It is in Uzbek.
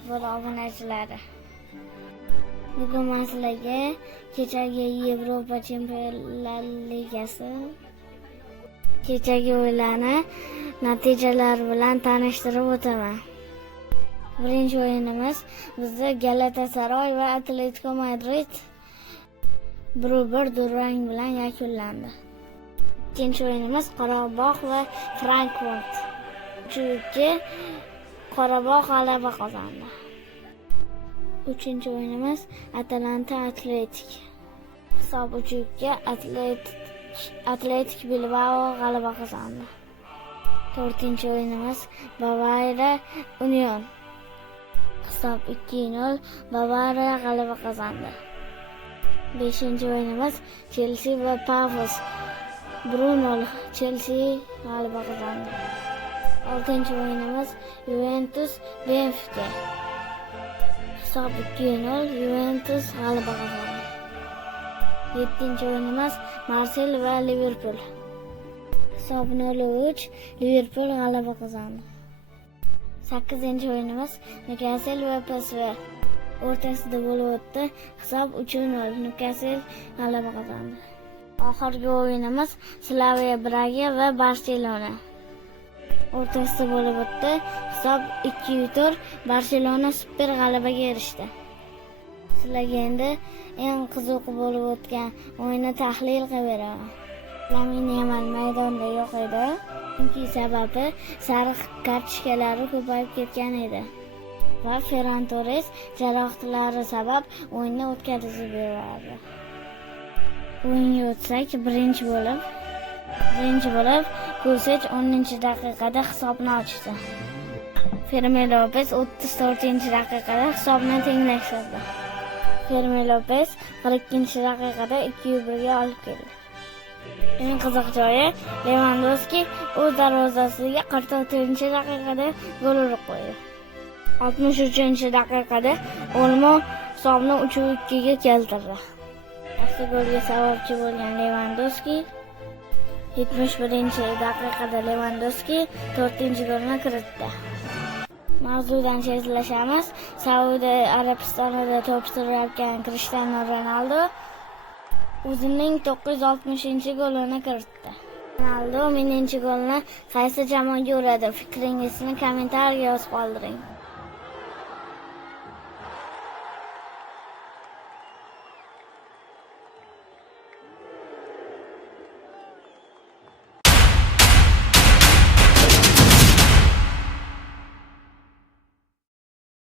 futbol obunachilari. Bugun men sizlarga kechagi Yevropa Chempionlar Ligasi kechagi o'yinlarni natijalari bilan tanishtirib o'taman. Birinchi o'yinimiz bizda Galatasaray va Atletico Madrid 1-1 durang bilan yakunlandi. Ikkinchi o'yinimiz Qorabog' va Frankfurt 3-2 Qorabog' g'alaba qozondi. Uchinchi o'yinimiz Atalanta Atletik. Hisob 3-2 Atletik Bilbao g'alaba qozondi. To'rtinchi o'yinimiz Bavariya Union. Hisob 2-0 Bavariya g'alaba qozondi. Beshinchi o'yinimiz Chelsea va Pavos 1-0 Chelsea g'alaba qozondi. Oltinchi o'yinimiz Juventus Benfica. Hisob 2-0 Juventus g'alaba qozondi. Yettinchi o'yinimiz Marsel va Liverpool. Hisob 0-3 Liverpool g'alaba qozondi. 8-chi o'yinimiz Newcastle va PSV o'rtasida bo'lib o'tdi. Hisob 3-0 Newcastle g'alaba qozondi. Oxirgi o'yinimiz Slavia Praga va Barselona o'rtasida bo'lib o'tdi. Hisob 2-0 Barselona super g'alabaga erishdi. Sizlarga endi eng qiziq bo'lib o'tgan o'yinni tahlil qilib beraman. Lamin Yamal maydonda yo'q edi. Chunki sababi sariq kartochkalari ko'payib ketgan edi. Va Ferran Torres jarohatlari sabab o'yinni o'tkazib yubordi. O'yinga o'tsak, birinchi bo'lib Kusich 10-daqiqada hisobni ochdi. Fermin Lopes 34-daqiqada hisobni tenglashtirdi. Fermin Lopes 42-daqiqada 2-1 ga olib keldi. Eng qiziq joyi Lewandowski o'z darvozasiga 44-daqiqada gol urib qo'ydi. 63-daqiqada Olmo hisobni 3-2 ga keltirdi. Asli golga sababchi bo'lgan Lewandowski 71-daqiqada Lewandowski 4-golni kiritdi. Mavzudan chetlashamiz. Saudiya Arabistonida to'p surayotgan Cristiano Ronaldo o'zining 960-golini kiritdi. Ronaldo 1000-golni qaysi jamoaga uradi? Fikringizni kommentariyaga yozib qoldiring.